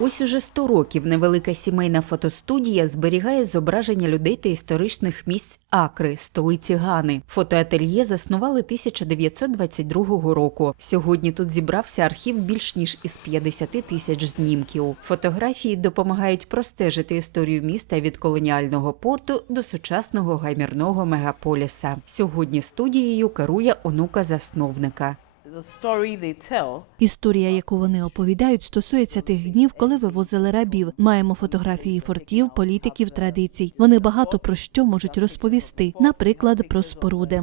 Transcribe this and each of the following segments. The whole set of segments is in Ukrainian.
Ось уже 100 років невелика сімейна фотостудія зберігає зображення людей та історичних місць Акри, столиці Гани. Фотоательє заснували 1922 року. Сьогодні тут зібрався архів більш ніж із 50 тисяч знімків. Фотографії допомагають простежити історію міста від колоніального порту до сучасного гаймірного мегаполіса. Сьогодні студією керує онука засновника. Історія, яку вони оповідають, стосується тих днів, коли вивозили рабів. Маємо фотографії фортів, політиків, традицій. Вони багато про що можуть розповісти, наприклад, про споруди.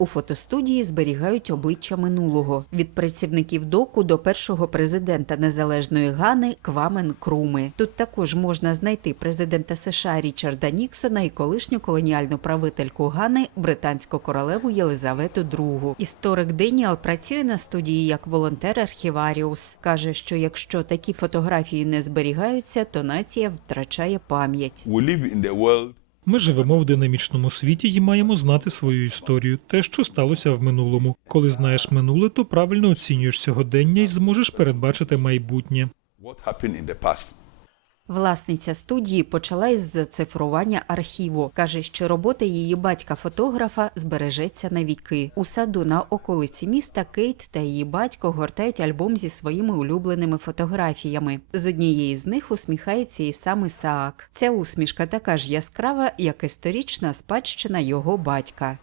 У фотостудії зберігають обличчя минулого від працівників доку до першого президента незалежної Гани Квамен Круми. Тут також можна знайти президента США Річарда Ніксона і колишню колоніальну правительку Гани британську королеву Єлизавету II. Історик Деніал працює на студії як волонтер-архіваріус. каже, що якщо такі фотографії не зберігаються, то нація втрачає пам'ять. Ми живемо в динамічному світі і маємо знати свою історію, те, що сталося в минулому. Коли знаєш минуле, то правильно оцінюєш сьогодення і зможеш передбачити майбутнє. Власниця студії почала із зацифрування архіву. каже, що робота її батька-фотографа збережеться на віки. У саду на околиці міста Кейт та її батько гортають альбом зі своїми улюбленими фотографіями. З однієї з них усміхається і сам Ісаак. Ця усмішка така ж яскрава, як історична спадщина його батька.